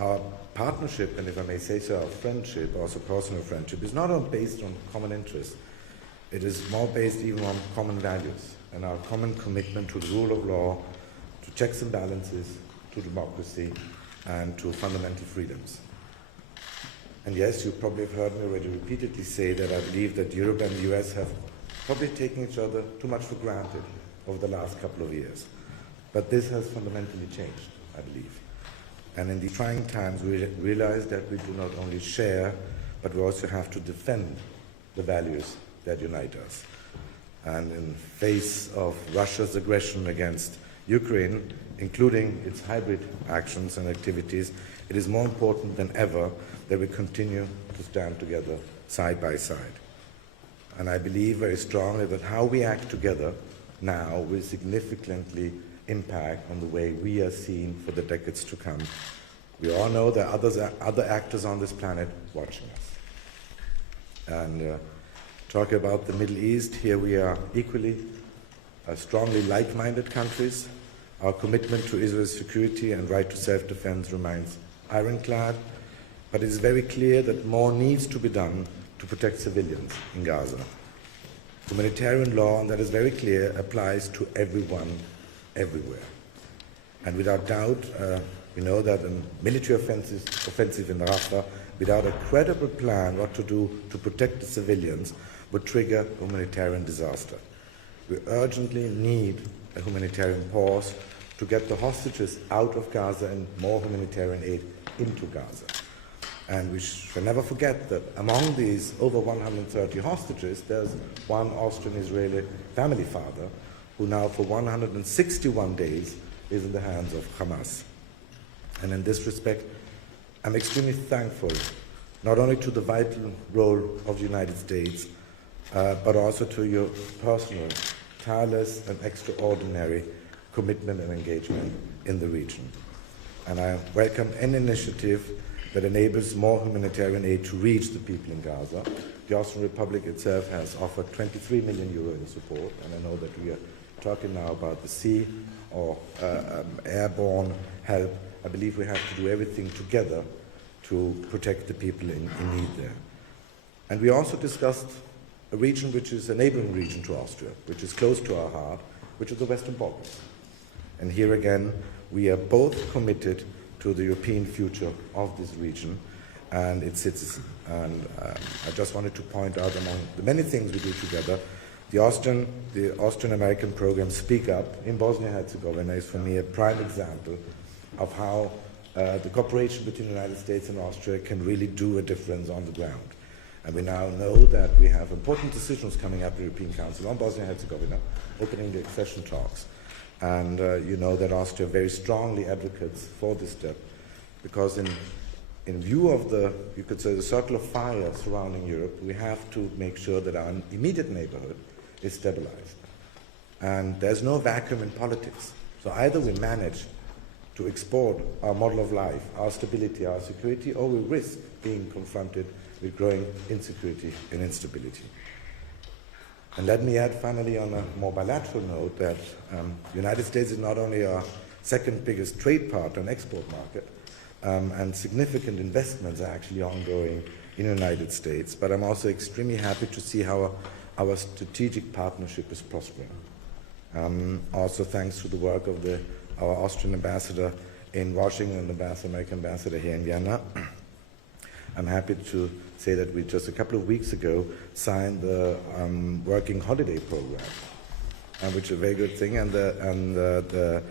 our partnership, and if I may say so, our friendship, also personal friendship, is not only based on common interests. It is more based even on common values and our common commitment to the rule of law, to checks and balances, to democracy, and to fundamental freedoms. And yes, you probably have heard me already repeatedly say that I believe that Europe and the US have probably taken each other too much for granted over the last couple of years. But this has fundamentally changed, I believe. And in these trying times, we realize that we do not only share, but we also have to defend the values that unite us. And in face of Russia's aggression against Ukraine, including its hybrid actions and activities, it is more important than ever that we continue to stand together side by side. And I believe very strongly that how we act together now will significantly impact on the way we are seen for the decades to come. We all know there are other actors on this planet watching us. And talking about the Middle East, here we are equally strongly like-minded countries. Our commitment to Israel's security and right to self-defense remains ironclad, but it is very clear that more needs to be done to protect civilians in Gaza. Humanitarian law, and that is very clear, applies to everyone, everywhere. And without doubt, we know that a military offensive in Rafah, without a credible plan what to do to protect the civilians, would trigger a humanitarian disaster. We urgently need a humanitarian pause to get the hostages out of Gaza and more humanitarian aid into Gaza. And we shall never forget that among these over 130 hostages, there's one Austrian-Israeli family father who now for 161 days is in the hands of Hamas. And in this respect, I'm extremely thankful not only to the vital role of the United States, but also to your personal, tireless and extraordinary commitment and engagement in the region. And I welcome any initiative that enables more humanitarian aid to reach the people in Gaza. The Austrian Republic itself has offered 23 million euro in support, and I know that we are talking now about the sea or airborne help. I believe we have to do everything together to protect the people in need there. And we also discussed a region which is a neighboring region to Austria, which is close to our heart, which is the Western Balkans. And here again, we are both committed to the European future of this region and its citizens. And I just wanted to point out, among the many things we do together, the Austrian-American program Speak Up in Bosnia-Herzegovina is for me a prime example of how the cooperation between the United States and Austria can really do a difference on the ground. And we now know that we have important decisions coming up at the European Council on Bosnia-Herzegovina, opening the accession talks. And you know that Austria very strongly advocates for this step, because in view of the, you could say, the circle of fire surrounding Europe, we have to make sure that our immediate neighborhood is stabilized. And there's no vacuum in politics. So either we manage to export our model of life, our stability, our security, or we risk being confronted with growing insecurity and instability. And let me add finally on a more bilateral note that the United States is not only our second biggest trade partner and export market, and significant investments are actually ongoing in the United States, but I'm also extremely happy to see how our strategic partnership is prospering. Also thanks to the work of our Austrian ambassador in Washington and the American ambassador here in Vienna. I'm happy to say that we just a couple of weeks ago signed the working holiday program, which is a very good thing, and the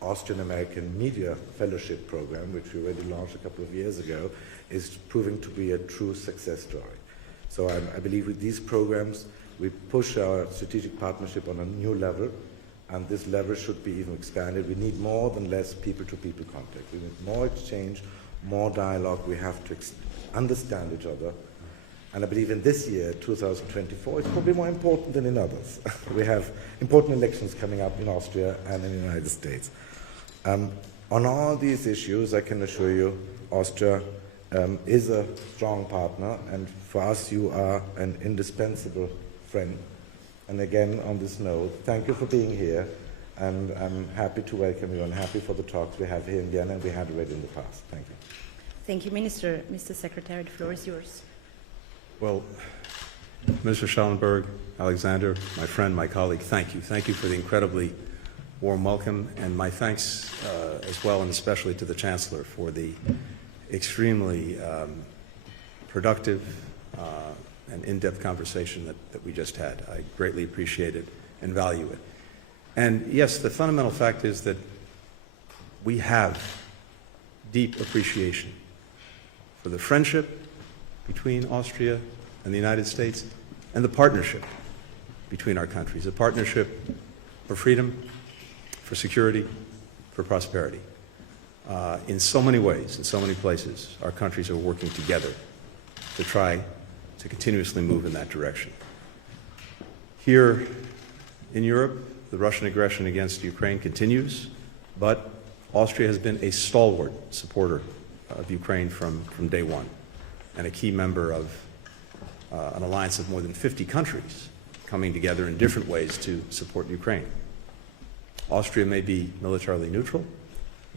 Austrian-American Media Fellowship Program, which we already launched a couple of years ago, is proving to be a true success story. So I believe with these programs, we push our strategic partnership on a new level, and this level should be even expanded. We need more than less people-to-people contact. We need more exchange, more dialogue. We have to understand each other. And I believe in this year, 2024, it's probably more important than in others. We have important elections coming up in Austria and in the United States. On all these issues, I can assure you, Austria is a strong partner, and for us, you are an indispensable friend. And again, on this note, thank you for being here, And I'm happy to welcome you and happy for the talks we have here in Vienna, and we had already in the past. Thank you. Thank you, Minister. Mr. Secretary, the floor is yours. Well, Mr. Schallenberg, Alexander, my friend, my colleague, thank you. Thank you for the incredibly warm welcome, and my thanks as well, and especially to the Chancellor for the extremely productive and in-depth conversation that we just had. I greatly appreciate it and value it. And yes, the fundamental fact is that we have deep appreciation for the friendship between Austria and the United States and the partnership between our countries, a partnership for freedom, for security, for prosperity. In so many ways, in so many places, our countries are working together to try to continuously move in that direction. Here in Europe, the Russian aggression against Ukraine continues, but Austria has been a stalwart supporter of Ukraine from day one, and a key member of an alliance of more than 50 countries coming together in different ways to support Ukraine. Austria may be militarily neutral,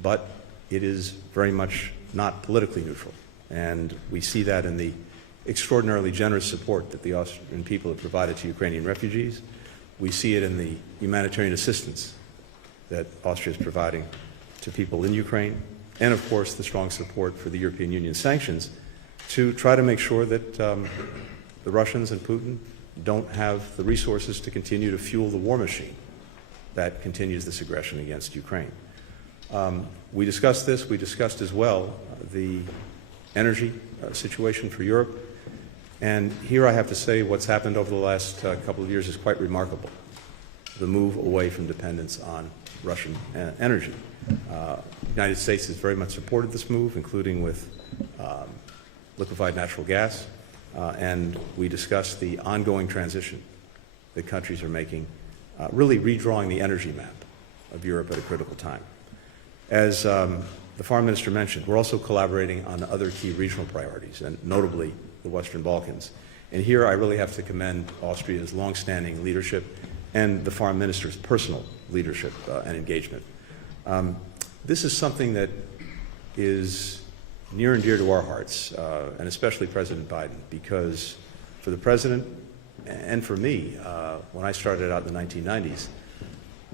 but it is very much not politically neutral, and we see that in the extraordinarily generous support that the Austrian people have provided to Ukrainian refugees. We see it in the humanitarian assistance that Austria is providing to people in Ukraine, and of course the strong support for the European Union sanctions to try to make sure that the Russians and Putin don't have the resources to continue to fuel the war machine that continues this aggression against Ukraine. We discussed this. We discussed as well the energy situation for Europe. And here I have to say what's happened over the last couple of years is quite remarkable. The move away from dependence on Russian energy. The United States has very much supported this move, including with liquefied natural gas. And we discussed the ongoing transition that countries are making, really redrawing the energy map of Europe at a critical time. As the Foreign Minister mentioned, we're also collaborating on other key regional priorities, and notably the Western Balkans. And here I really have to commend Austria's longstanding leadership and the Foreign Minister's personal leadership and engagement. This is something that is near and dear to our hearts, and especially President Biden, because for the President and for me, when I started out in the 1990s,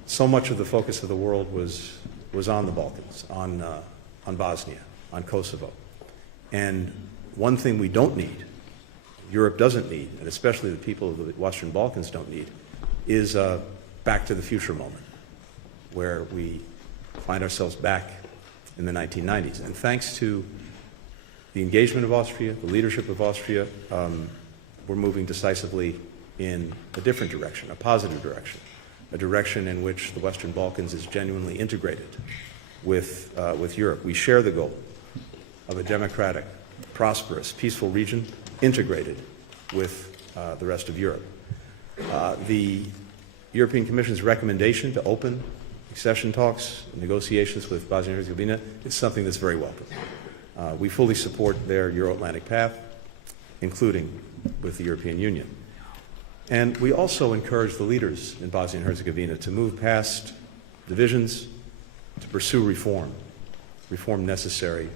so much of the focus of the world was on the Balkans, on Bosnia, on Kosovo. And one thing we don't need, Europe doesn't need, and especially the people of the Western Balkans don't need, is a back to the future moment, where we find ourselves back in the 1990s. And thanks to the engagement of Austria, the leadership of Austria, we're moving decisively in a different direction, a positive direction, a direction in which the Western Balkans is genuinely integrated with Europe. We share the goal of a democratic, prosperous, peaceful region integrated with the rest of Europe. The European Commission's recommendation to open accession talks, negotiations with Bosnia and Herzegovina is something that's very welcome. We fully support their Euro-Atlantic path, including with the European Union. And we also encourage the leaders in Bosnia and Herzegovina to move past divisions, to pursue reform necessary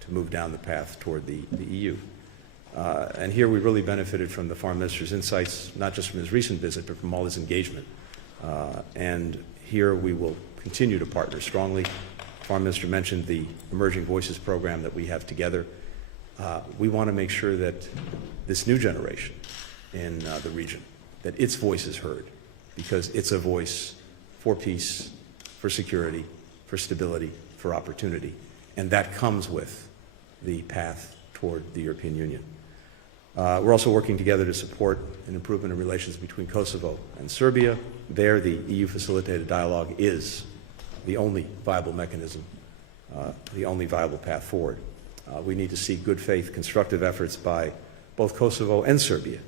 to move down the path toward the EU. And here we really benefited from the Foreign Minister's insights, not just from his recent visit, but from all his engagement. And here we will continue to partner strongly. The Foreign Minister mentioned the Emerging Voices program that we have together. We want to make sure that this new generation in the region, that its voice is heard, because it's a voice for peace, for security, for stability, for opportunity. And that comes with the path toward the European Union. We're also working together to support an improvement in relations between Kosovo and Serbia. There, the EU-facilitated dialogue is the only viable mechanism, the only viable path forward. We need to see good faith, constructive efforts by both Kosovo and Serbia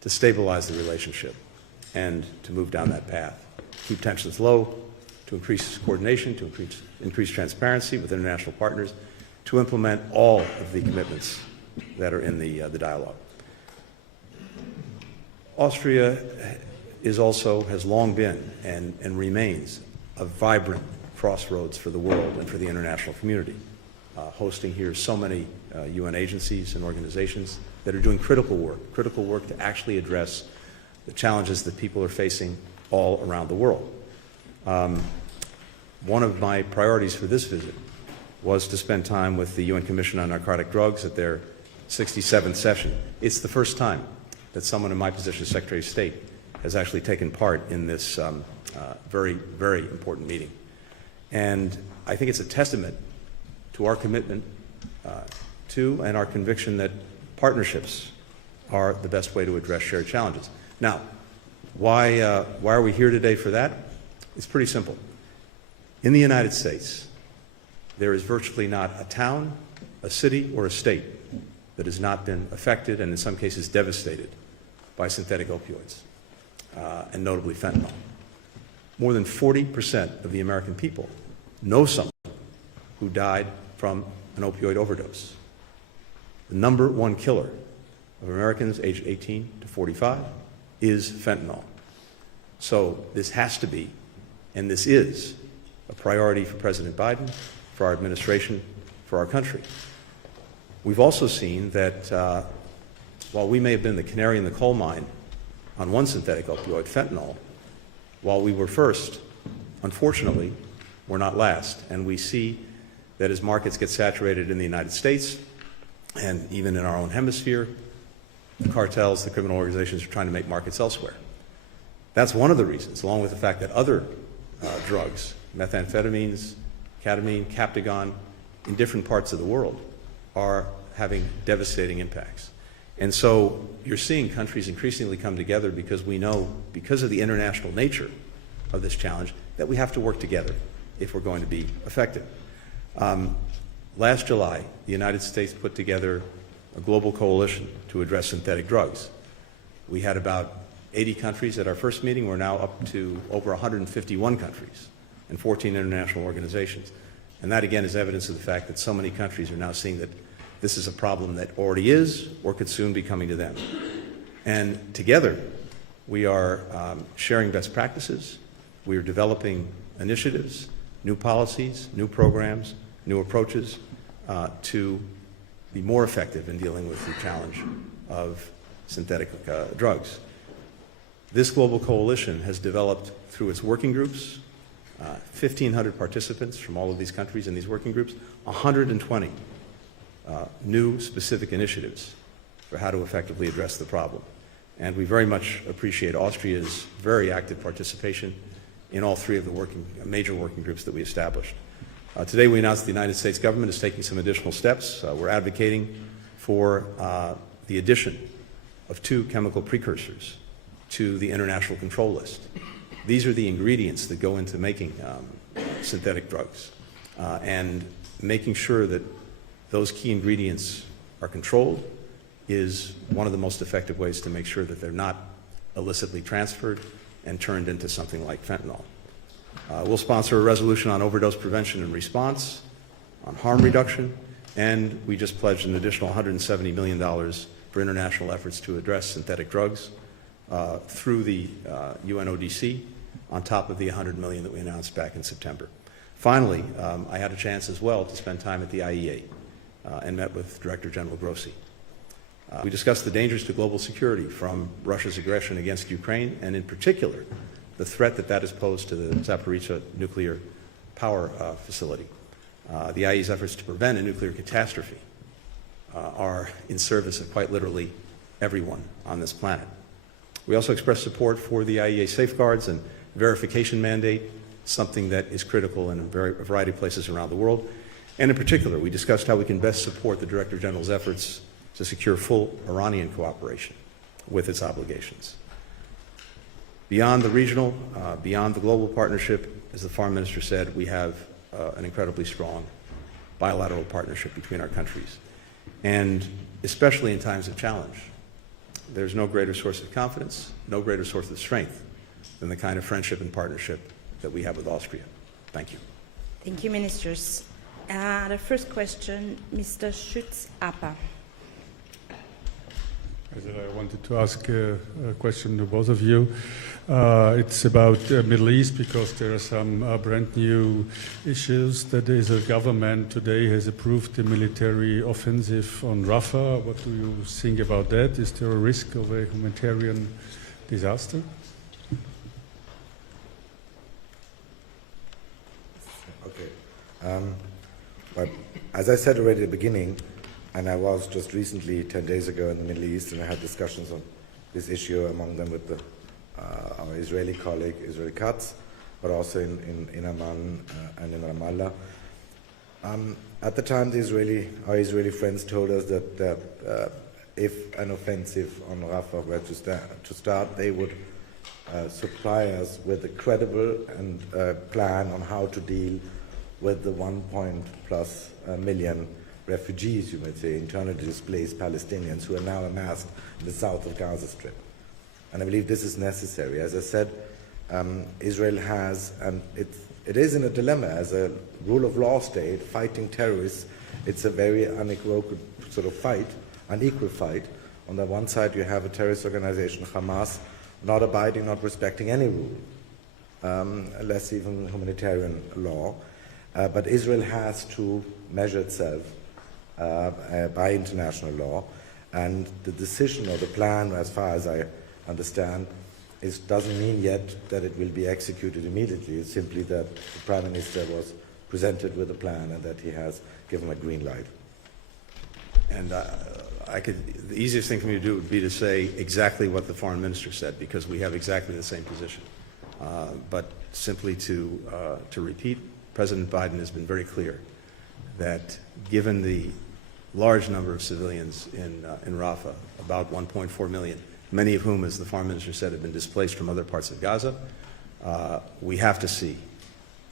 to stabilize the relationship and to move down that path, keep tensions low, to increase coordination, to increase transparency with international partners, to implement all of the commitments that are in the dialogue. Austria has long been and remains a vibrant crossroads for the world and for the international community. Hosting here so many UN agencies and organizations that are doing critical work to actually address the challenges that people are facing all around the world. One of my priorities for this visit was to spend time with the UN Commission on Narcotic Drugs at their 67th session. It's the first time that someone in my position as Secretary of State has actually taken part in this very, very important meeting. And I think it's a testament to our commitment to and our conviction that partnerships are the best way to address shared challenges. Now, why are we here today for that? It's pretty simple. In the United States, there is virtually not a town, a city, or a state that has not been affected and in some cases devastated by synthetic opioids, and notably fentanyl. More than 40% of the American people know someone who died from an opioid overdose. The number one killer of Americans aged 18 to 45 is fentanyl. So this has to be, and this is, a priority for President Biden, for our administration, for our country. We've also seen that while we may have been the canary in the coal mine on one synthetic opioid, fentanyl, while we were first, unfortunately, we're not last. And we see that as markets get saturated in the United States and even in our own hemisphere, the cartels, the criminal organizations are trying to make markets elsewhere. That's one of the reasons, along with the fact that other drugs, methamphetamines, ketamine, Captagon, in different parts of the world are having devastating impacts. And so you're seeing countries increasingly come together because we know, because of the international nature of this challenge, that we have to work together if we're going to be effective. Last July, the United States put together a global coalition to address synthetic drugs. We had about 80 countries at our first meeting. We're now up to over 151 countries and 14 international organizations. And that, again, is evidence of the fact that so many countries are now seeing that this is a problem that already is or could soon be coming to them. And together, we are sharing best practices. We are developing initiatives, new policies, new programs, new approaches to be more effective in dealing with the challenge of synthetic drugs. This global coalition has developed through its working groups, 1,500 participants from all of these countries in these working groups, 120 new specific initiatives for how to effectively address the problem. And we very much appreciate Austria's very active participation in all three of the major working groups that we established. Today we announced the United States government is taking some additional steps. We're advocating for the addition of 2 chemical precursors to the international control list. These are the ingredients that go into making synthetic drugs, and making sure that those key ingredients are controlled is one of the most effective ways to make sure that they're not illicitly transferred and turned into something like fentanyl. We'll sponsor a resolution on overdose prevention and response, on harm reduction, and we just pledged an additional $170 million for international efforts to address synthetic drugs through the UNODC, on top of the $100 million that we announced back in September. Finally, I had a chance as well to spend time at the IEA and met with Director General Grossi. We discussed the dangers to global security from Russia's aggression against Ukraine, and in particular, the threat that that has posed to the Zaporizhzhia nuclear power facility. The IEA's efforts to prevent a nuclear catastrophe are in service of quite literally everyone on this planet. We also expressed support for the IEA safeguards and verification mandate, something that is critical in a variety of places around the world. And in particular, we discussed how we can best support the Director General's efforts to secure full Iranian cooperation with its obligations. Beyond the regional, beyond the global partnership, as the Foreign Minister said, we have an incredibly strong bilateral partnership between our countries. And especially in times of challenge, there's no greater source of confidence, no greater source of strength than the kind of friendship and partnership that we have with Austria. Thank you. Thank you, Ministers. The first question, Mr. Schütz-Apper. I wanted to ask a question to both of you. It's about the Middle East, because there are some brand new issues. That is, a government today has approved the military offensive on Rafah. What do you think about that? Is there a risk of a humanitarian disaster? Okay. But as I said already at the beginning, and I was just recently, 10 days ago, in the Middle East, and I had discussions on this issue, among them with our Israeli colleague, Israel Katz, but also in Amman and in Ramallah. At the time, our Israeli friends told us that if an offensive on Rafah were to start, they would supply us with a credible and plan on how to deal with the 1+ million refugees, you might say, internally displaced Palestinians who are now amassed in the south of Gaza Strip. And I believe this is necessary. As I said, Israel has, and it is in a dilemma as a rule of law state, fighting terrorists. It's a very unequivocal sort of fight, unequal fight. On the one side, you have a terrorist organization, Hamas, not abiding, not respecting any rule, less even humanitarian law. But Israel has to measure itself by international law, and the decision or the plan, as far as I understand, doesn't mean yet that it will be executed immediately. It's simply that the Prime Minister was presented with a plan and that he has given a green light. And the easiest thing for me to do would be to say exactly what the Foreign Minister said, because we have exactly the same position. But simply to repeat, President Biden has been very clear that given the large number of civilians in Rafah, about 1.4 million, many of whom, as the Foreign Minister said, have been displaced from other parts of Gaza, we have to see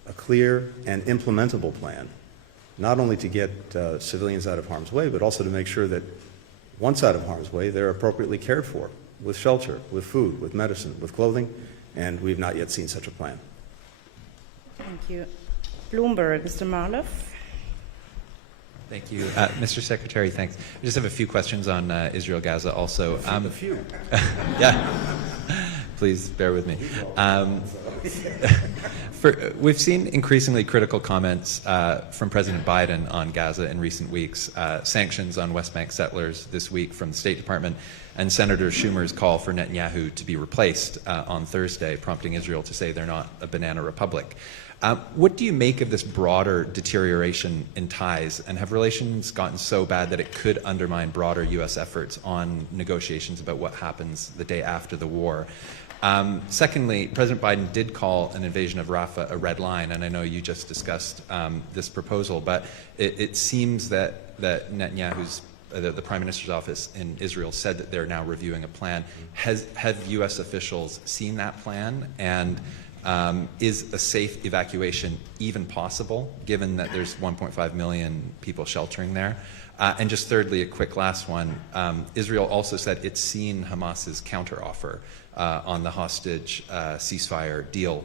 a clear and implementable plan, not only to get civilians out of harm's way, but also to make sure that once out of harm's way, they're appropriately cared for, with shelter, with food, with medicine, with clothing, and we've not yet seen such a plan. Thank you. Bloomberg, Mr. Marloff. Thank you. Mr. Secretary, thanks. I just have a few questions on Israel-Gaza also. A few. Yeah. Please bear with me. We've seen increasingly critical comments from President Biden on Gaza in recent weeks, sanctions on West Bank settlers this week from the State Department, and Senator Schumer's call for Netanyahu to be replaced on Thursday, prompting Israel to say they're not a banana republic. What do you make of this broader deterioration in ties, and have relations gotten so bad that it could undermine broader U.S. efforts on negotiations about what happens the day after the war? Secondly, President Biden did call an invasion of Rafah a red line, and I know you just discussed this proposal, but it seems that Netanyahu's the Prime Minister's office in Israel said that they're now reviewing a plan. Have U.S. officials seen that plan, and is a safe evacuation even possible, given that there's 1.5 million people sheltering there? And just thirdly, a quick last one. Israel also said it's seen Hamas's counteroffer on the hostage ceasefire deal.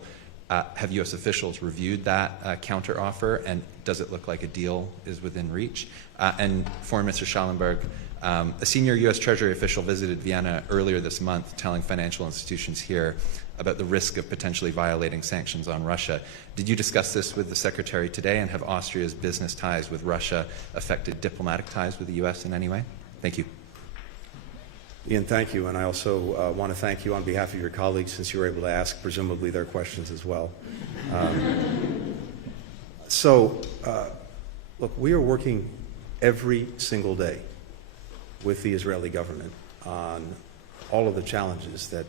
Have U.S. officials reviewed that counteroffer, and does it look like a deal is within reach? And Foreign Minister Schallenberg, a senior U.S. Treasury official visited Vienna earlier this month, telling financial institutions here about the risk of potentially violating sanctions on Russia. Did you discuss this with the Secretary today, and have Austria's business ties with Russia affected diplomatic ties with the U.S. in any way? Thank you. Ian, thank you, and I also want to thank you on behalf of your colleagues, since you were able to ask presumably their questions as well. Look, we are working every single day with the Israeli government on all of the challenges that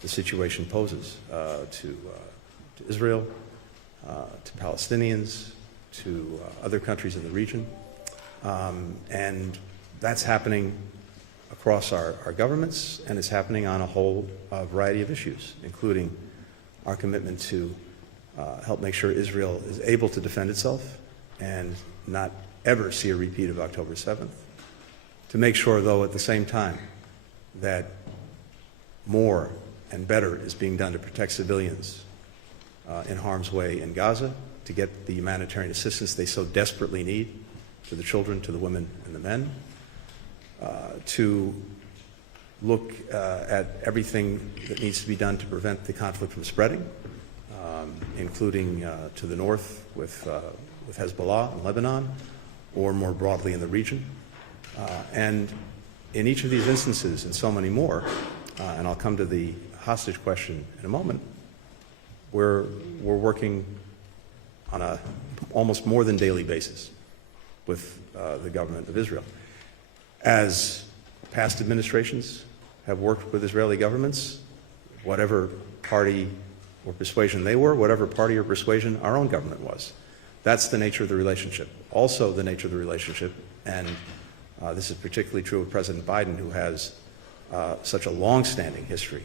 the situation poses to Israel, to Palestinians, to other countries in the region, and that's happening across our governments, and it's happening on a whole variety of issues, including our commitment to help make sure Israel is able to defend itself and not ever see a repeat of October 7th, to make sure, though, at the same time that more and better is being done to protect civilians in harm's way in Gaza, to get the humanitarian assistance they so desperately need to the children, to the women and the men, to look at everything that needs to be done to prevent the conflict from spreading, including to the north with Hezbollah in Lebanon, or more broadly in the region. And in each of these instances, and so many more, and I'll come to the hostage question in a moment, we're working on a almost more than daily basis with the government of Israel. As past administrations have worked with Israeli governments, whatever party or persuasion they were, whatever party or persuasion our own government was. That's the nature of the relationship. Also the nature of the relationship, and this is particularly true of President Biden, who has such a long-standing history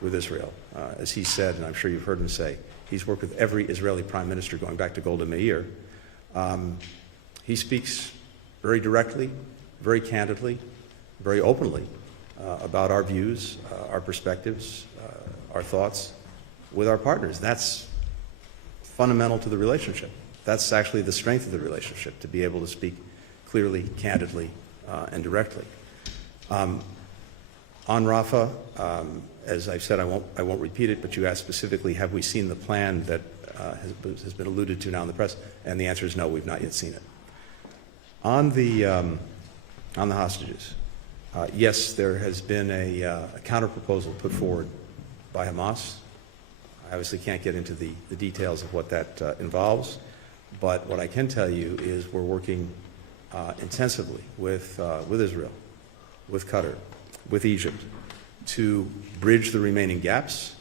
with Israel. As he said, and I'm sure you've heard him say, he's worked with every Israeli prime minister going back to Golda Meir. He speaks very directly, very candidly, very openly about our views, our perspectives, our thoughts with our partners. That's fundamental to the relationship. That's actually the strength of the relationship, to be able to speak clearly, candidly, and directly. On Rafah, as I've said, I won't repeat it, but you asked specifically, have we seen the plan that has been alluded to now in the press? And the answer is no, we've not yet seen it. On the hostages, yes, there has been a counter-proposal put forward by Hamas. I obviously can't get into the details of what that involves, but what I can tell you is we're working intensively with Israel, with Qatar, with Egypt, to bridge the remaining gaps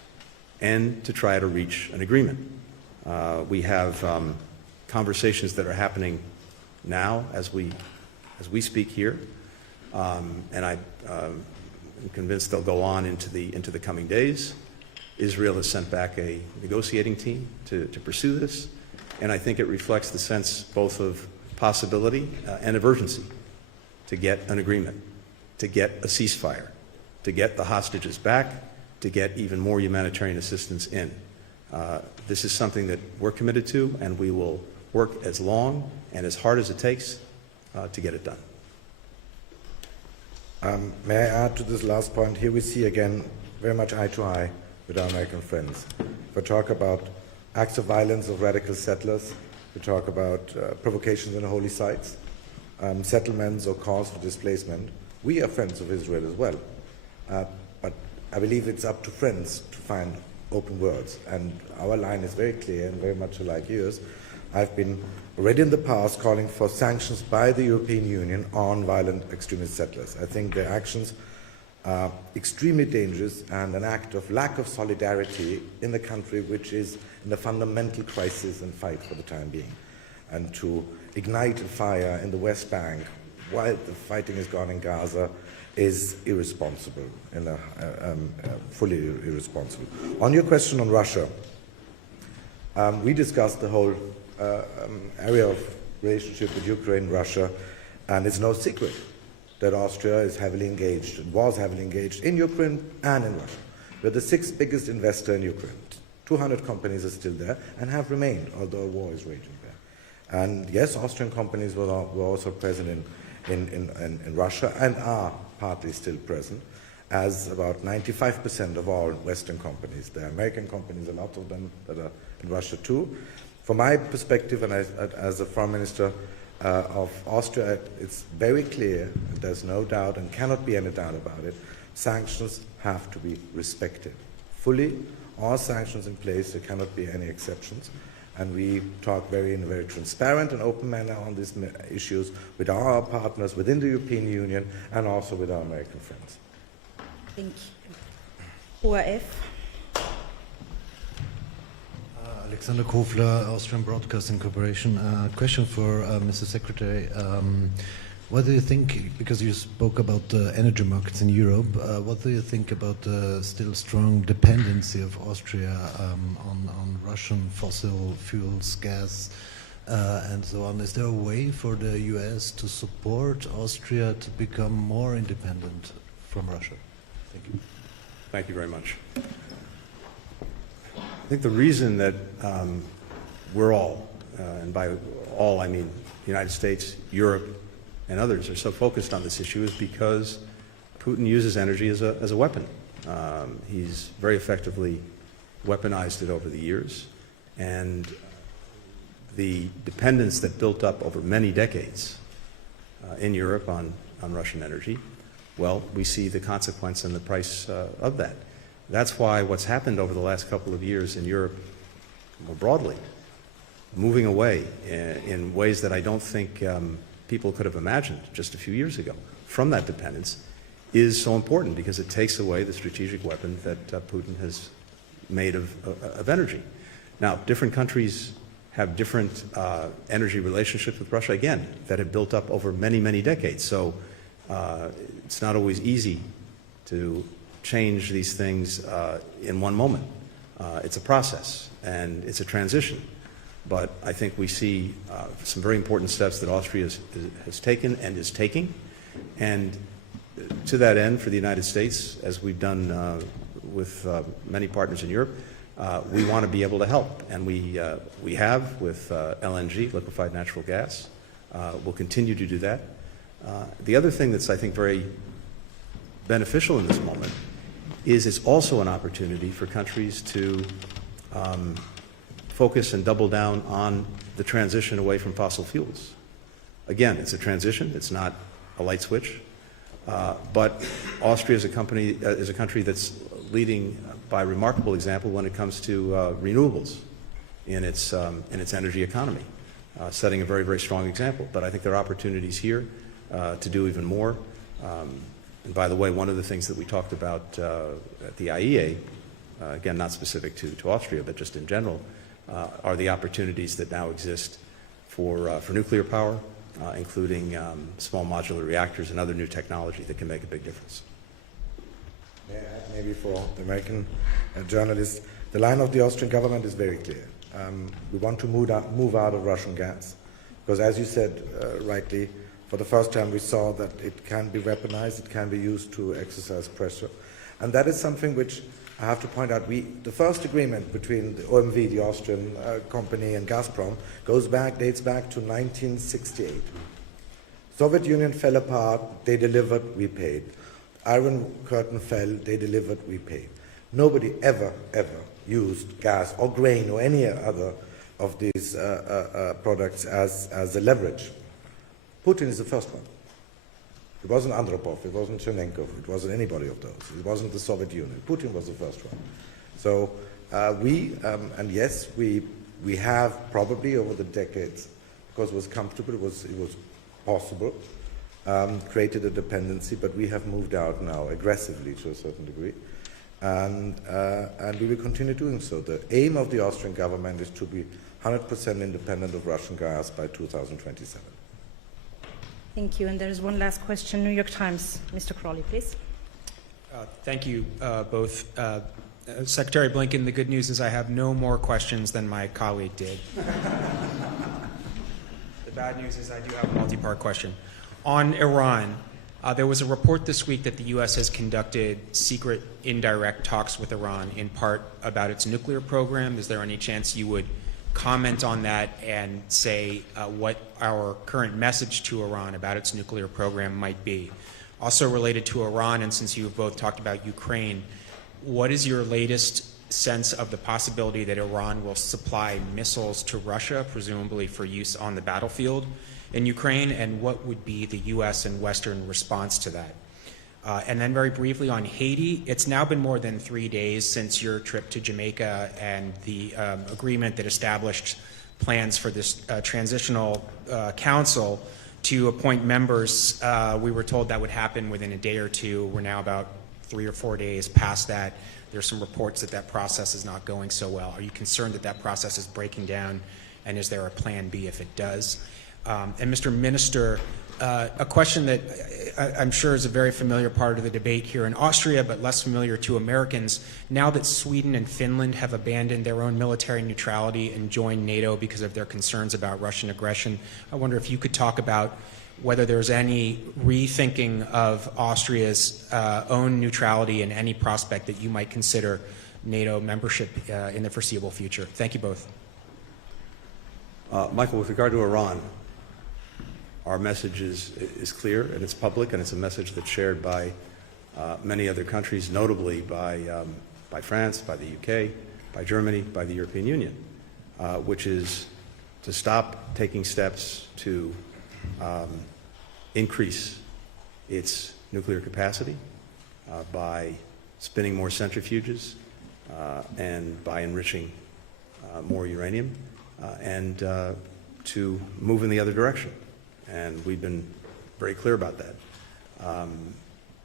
and to try to reach an agreement. We have conversations that are happening now as we speak here, and I'm convinced they'll go on into the coming days. Israel has sent back a negotiating team to pursue this, and I think it reflects the sense both of possibility and of urgency to get an agreement, to get a ceasefire, to get the hostages back, to get even more humanitarian assistance in. This is something that we're committed to, and we will work as long and as hard as it takes to get it done. May I add to this last point? Here we see again very much eye to eye with our American friends. We talk about acts of violence of radical settlers. We talk about provocations in holy sites, settlements or calls for displacement. We are friends of Israel as well. But I believe it's up to friends to find open words. And our line is very clear and very much like yours. I've been already in the past calling for sanctions by the European Union on violent extremist settlers. I think their actions are extremely dangerous and an act of lack of solidarity in the country which is in a fundamental crisis and fight for the time being. And to ignite a fire in the West Bank while the fighting is gone in Gaza is irresponsible, fully irresponsible. On your question on Russia, we discussed the whole area of relationship with Ukraine, Russia, and it's no secret that Austria is heavily engaged, and was heavily engaged in Ukraine and in Russia. We're the sixth biggest investor in Ukraine. 200 companies are still there and have remained, although a war is raging there. And yes, Austrian companies were also present in Russia and are partly still present, as about 95% of all Western companies. There are American companies, a lot of them that are in Russia too. From my perspective, and as a Foreign Minister of Austria, it's very clear, there's no doubt and cannot be any doubt about it, sanctions have to be respected. Fully, all sanctions in place, there cannot be any exceptions. And we talk in a very transparent and open manner on these issues with our partners within the European Union and also with our American friends. Thank you. ORF. Alexander Kofler, Austrian Broadcasting Corporation. Question for Mr. Secretary. What do you think, because you spoke about the energy markets in Europe, what do you think about the still strong dependency of Austria on Russian fossil fuels, gas, and so on? Is there a way for the US to support Austria to become more independent from Russia? Thank you. Thank you very much. I think the reason that we're all, and by all I mean the United States, Europe, and others are so focused on this issue is because Putin uses energy as a weapon. He's very effectively weaponized it over the years, and the dependence that built up over many decades in Europe on Russian energy, well, we see the consequence and the price of that. That's why what's happened over the last couple of years in Europe, more broadly, moving away in ways that I don't think people could have imagined just a few years ago from that dependence, is so important because it takes away the strategic weapon that Putin has made of energy. Now, different countries have different energy relationships with Russia, again, that have built up over many, many decades. So it's not always easy to change these things in one moment. It's a process, and it's a transition. But I think we see some very important steps that Austria has taken and is taking. And to that end, for the United States, as we've done with many partners in Europe, we want to be able to help. And we have with LNG, liquefied natural gas. We'll continue to do that. The other thing that's, I think, very beneficial in this moment is it's also an opportunity for countries to focus and double down on the transition away from fossil fuels. Again, it's a transition. It's not a light switch. But Austria is a country that's leading by remarkable example when it comes to renewables in its energy economy, setting a very, very strong example. But I think there are opportunities here to do even more. And by the way, one of the things that we talked about at the IEA, again, not specific to Austria, but just in general, are the opportunities that now exist for nuclear power, including small modular reactors and other new technology that can make a big difference. Maybe for the American journalists, the line of the Austrian government is very clear. We want to move out of Russian gas, because as you said rightly, for the first time we saw that it can be weaponized, it can be used to exercise pressure. And that is something which I have to point out. The first agreement between the OMV, the Austrian company, and Gazprom dates back to 1968. Soviet Union fell apart, they delivered, we paid. Iron Curtain fell, they delivered, we paid. Nobody ever used gas or grain or any other of these products as a leverage. Putin is the first one. It wasn't Andropov, it wasn't Chernenkov, it wasn't anybody of those. It wasn't the Soviet Union. Putin was the first one. So and yes, we have probably over the decades, because it was comfortable, it was possible, created a dependency, but we have moved out now aggressively to a certain degree, and we will continue doing so. The aim of the Austrian government is to be 100% independent of Russian gas by 2027. Thank you. And there's one last question, New York Times. Mr. Crawley, please. Thank you both. Secretary Blinken, the good news is I have no more questions than my colleague did. The bad news is I do have a multi-part question. On Iran, there was a report this week that the U.S. has conducted secret indirect talks with Iran, in part about its nuclear program. Is there any chance you would comment on that and say what our current message to Iran about its nuclear program might be? Also related to Iran, and since you've both talked about Ukraine, what is your latest sense of the possibility that Iran will supply missiles to Russia, presumably for use on the battlefield in Ukraine, and what would be the U.S. and Western response to that? And then very briefly on Haiti, it's now been more than 3 days since your trip to Jamaica and the agreement that established plans for this transitional council to appoint members. We were told that would happen within a day or two. We're now about 3 or 4 days past that. There's some reports that process is not going so well. Are you concerned that process is breaking down, and is there a plan B if it does? And Mr. Minister, a question that I'm sure is a very familiar part of the debate here in Austria, but less familiar to Americans. Now that Sweden and Finland have abandoned their own military neutrality and joined NATO because of their concerns about Russian aggression, I wonder if you could talk about whether there's any rethinking of Austria's own neutrality and any prospect that you might consider NATO membership in the foreseeable future. Thank you both. Michael, with regard to Iran, our message is clear, and it's public, and it's a message that's shared by many other countries, notably by France, by the UK, by Germany, by the European Union, which is to stop taking steps to increase its nuclear capacity by spinning more centrifuges and by enriching more uranium, and to move in the other direction. And we've been very clear about that.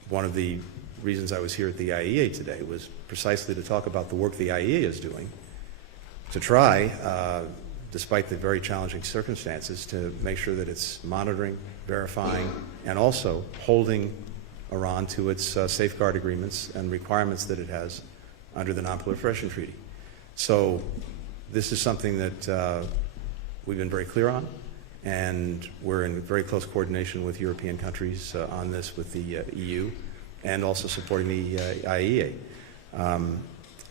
One of the reasons I was here at the IAEA today was precisely to talk about the work the IAEA is doing to try, despite the very challenging circumstances, to make sure that it's monitoring, verifying, and also holding Iran to its safeguard agreements and requirements that it has under the Non-Proliferation Treaty. So this is something that we've been very clear on, and we're in very close coordination with European countries on this, with the EU, and also supporting the IAEA.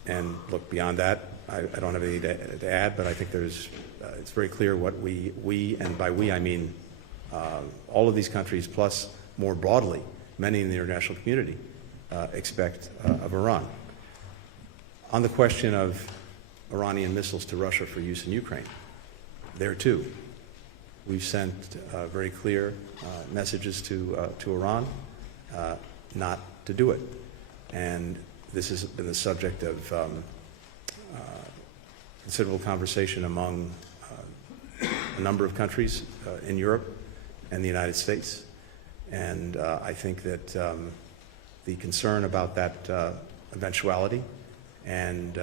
And look, beyond that, I don't have anything to add, but I think it's very clear what we, and by we I mean all of these countries, plus more broadly, many in the international community, expect of Iran. On the question of Iranian missiles to Russia for use in Ukraine, there too, we've sent very clear messages to Iran not to do it. And this has been the subject of considerable conversation among a number of countries in Europe and the United States. And I think that the concern about that eventuality and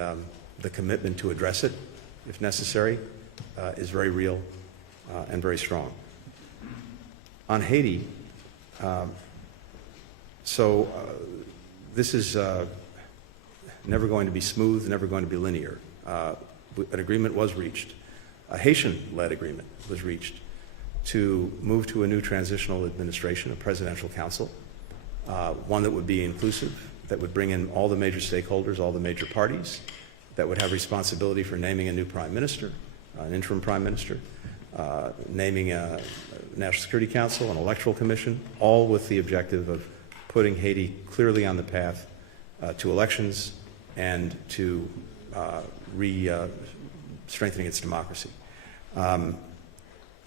the commitment to address it, if necessary, is very real and very strong. On Haiti, this is never going to be smooth, never going to be linear. An agreement was reached, a Haitian-led agreement was reached to move to a new transitional administration, a presidential council, one that would be inclusive, that would bring in all the major stakeholders, all the major parties, that would have responsibility for naming a new prime minister, an interim prime minister, naming a National Security Council, an electoral commission, all with the objective of putting Haiti clearly on the path to elections and to strengthening its democracy.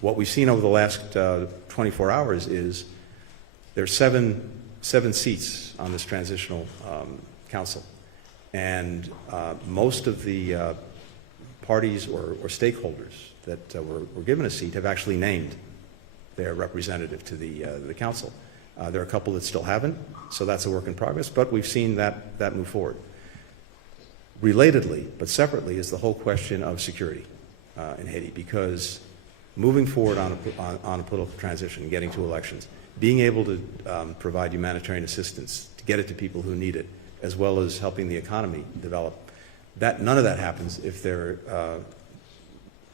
What we've seen over the last 24 hours is there's seven seats on this transitional council, and most of the parties or stakeholders that were given a seat have actually named their representative to the council. There are a couple that still haven't, so that's a work in progress, but we've seen that move forward. Relatedly, but separately, is the whole question of security in Haiti, because moving forward on a political transition, getting to elections, being able to provide humanitarian assistance, to get it to people who need it, as well as helping the economy develop, none of that happens if there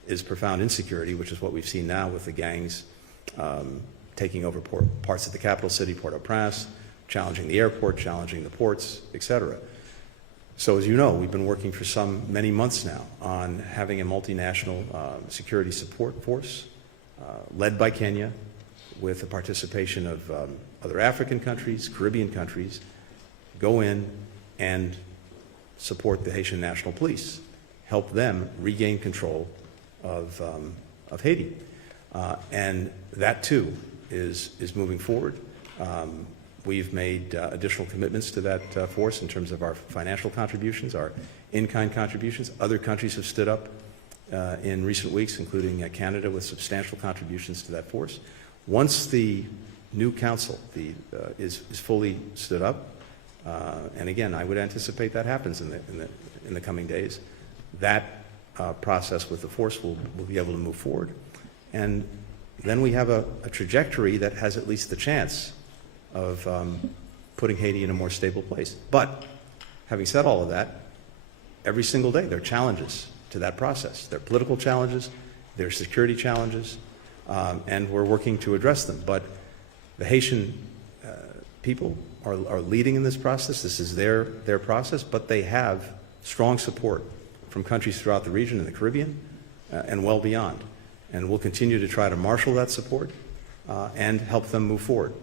is profound insecurity, which is what we've seen now with the gangs taking over parts of the capital city, Port-au-Prince, challenging the airport, challenging the ports, etc. So as you know, we've been working for many months now on having a multinational security support force led by Kenya, with the participation of other African countries, Caribbean countries, go in and support the Haitian National Police, help them regain control of Haiti. And that too is moving forward. We've made additional commitments to that force in terms of our financial contributions, our in-kind contributions. Other countries have stood up in recent weeks, including Canada, with substantial contributions to that force. Once the new council is fully stood up, and again, I would anticipate that happens in the coming days, that process with the force will be able to move forward. And then we have a trajectory that has at least the chance of putting Haiti in a more stable place. But having said all of that, every single day there are challenges to that process. There are political challenges, there are security challenges, and we're working to address them. But the Haitian people are leading in this process. This is their process, but they have strong support from countries throughout the region, in the Caribbean, and well beyond. And we'll continue to try to marshal that support and help them move forward.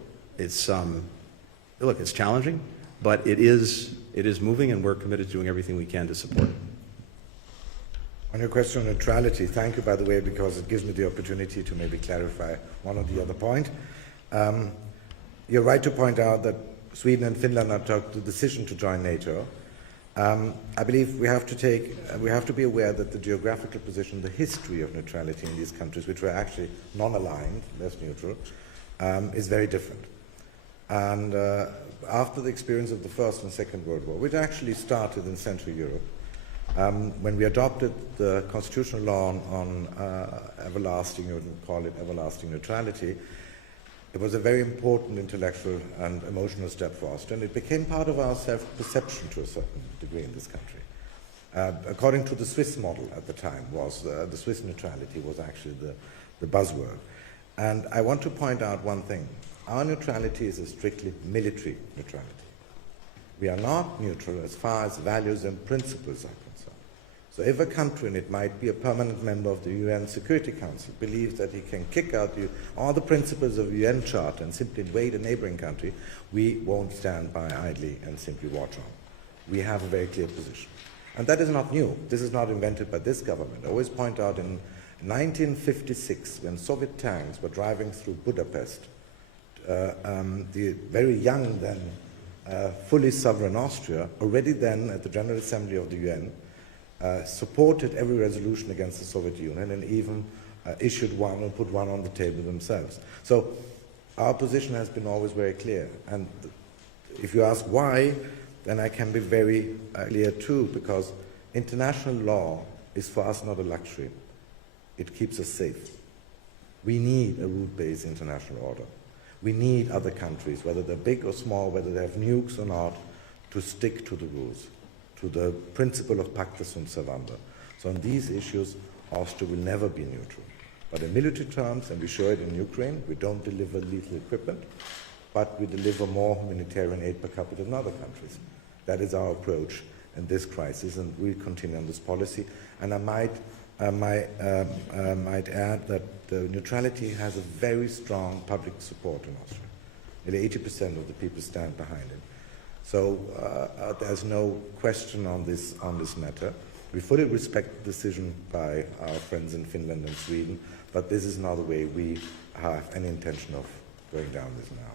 Look, it's challenging, But it is moving, and we're committed to doing everything we can to support it. On your question on neutrality, thank you, by the way, because it gives me the opportunity to maybe clarify one or the other point. You're right to point out that Sweden and Finland are took the decision to join NATO. I believe we have to be aware that the geographical position, the history of neutrality in these countries, which were actually non-aligned, less neutral, is very different. And after the experience of the First and Second World War, which actually started in Central Europe, when we adopted the constitutional law on everlasting, you would call it everlasting neutrality, it was a very important intellectual and emotional step for Austria, and it became part of our self-perception to a certain degree in this country. According to the Swiss model at the time, the Swiss neutrality was actually the buzzword. And I want to point out one thing. Our neutrality is a strictly military neutrality. We are not neutral as far as values and principles are concerned. So if a country, and it might be a permanent member of the UN Security Council, believes that he can kick out all the principles of the UN Charter and simply invade a neighboring country, we won't stand by idly and simply watch on. We have a very clear position. And that is not new. This is not invented by this government. I always point out in 1956, when Soviet tanks were driving through Budapest, the very young then, fully sovereign Austria, already then at the General Assembly of the UN, supported every resolution against the Soviet Union and even issued one and put one on the table themselves. So our position has been always very clear. And if you ask why, then I can be very clear too, because international law is for us not a luxury. It keeps us safe. We need a rule-based international order. We need other countries, whether they're big or small, whether they have nukes or not, to stick to the rules, to the principle of pacta sunt servanda. So on these issues, Austria will never be neutral. But in military terms, and we show it in Ukraine, we don't deliver lethal equipment, but we deliver more humanitarian aid per capita than other countries. That is our approach in this crisis, and we'll continue on this policy. And I might add that neutrality has a very strong public support in Austria. Nearly 80% of the people stand behind it. So there's no question on this matter. We fully respect the decision by our friends in Finland and Sweden, but this is not the way we have any intention of going down this now.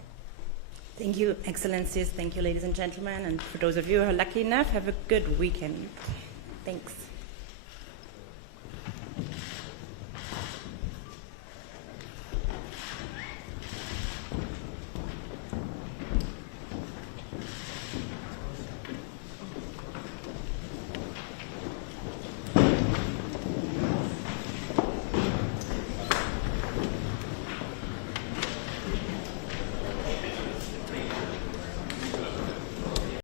Thank you, Excellencies. Thank you, ladies and gentlemen. And for those of you who are lucky enough, have a good weekend. Thanks.